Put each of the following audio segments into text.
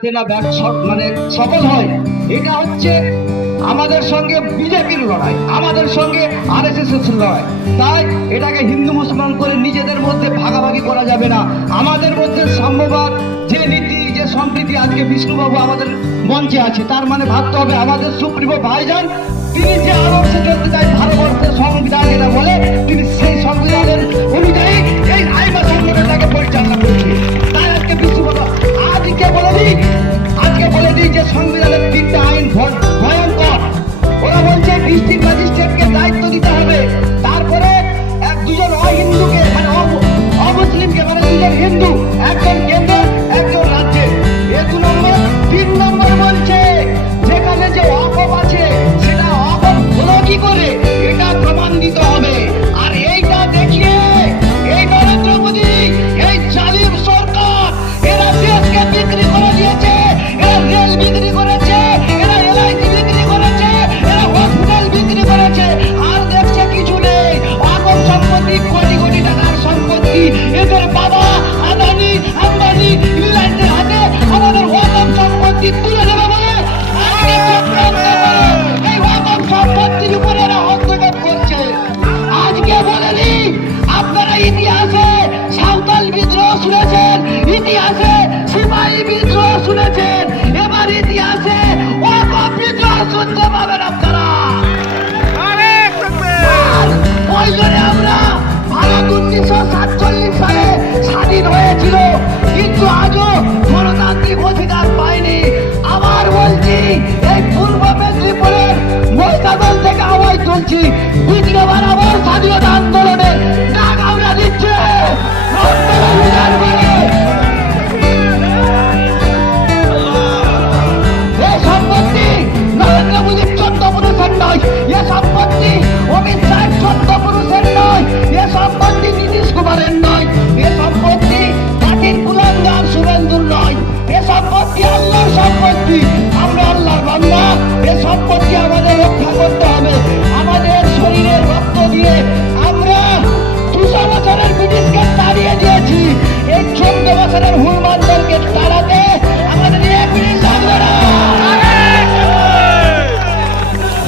মানে সফল হয় এটা হচ্ছে আমাদের সঙ্গে বিজেপির লড়াই, আমাদের সঙ্গে আর এস এস লড়াই। তাই এটাকে হিন্দু মুসলমান করে নিজেদের মধ্যে ভাগাভাগি করা যাবে না। আমাদের মধ্যে সাম্যবাদ, যে নীতি, যে সম্প্রীতি আজকে বিষ্ণুবাবু আমাদের মঞ্চে আছে, তার মানে ভাবতে হবে আমাদের সুপ্রিমো ভাইজান, তিনি যে আদর্শে চলতে চায় ভারতবর্ষের সংবিধান যেটা বলে, তিনি সেই Ich bin ich dir শুনতে পাবেন আপনারা। ওই জন্য আমরা চোদ্দ বছরের হুলমানদেরকে তাড়াতে আমাদের এক মিনিট লাগবে না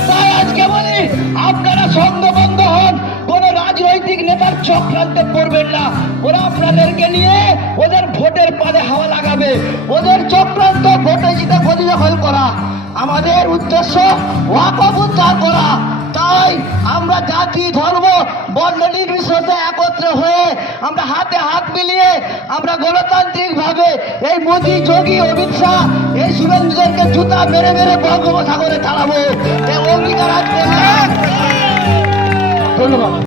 তাই আজকে বলি, আপনারা সঙ্গবন্ধ হন, কোন রাজনৈতিক নেতার চক্রান্তে পড়বেন না। ওরা আপনাদেরকে নিয়ে ওদের ভোটের পালে হাওয়া লাগাবে। ওদের চক্রান্ত ভোটে জিতে গদি দখল করা। আমাদের উদ্দেশ্য ওয়াকফ করা। তাই আমরা জাতি, ধর্ম, বর্ণ, নির্বিশেষে একত্রে হয়ে আমরা হাতে হাত মিলিয়ে আমরা গণতান্ত্রিক ভাবে এই মোদি যোগী অমিত শাহ, এই শুভেন্দুদেরকে জুতা মেরে মেরে বঙ্গোপসাগরে চালাবো। অঙ্গীকার ধন্যবাদ।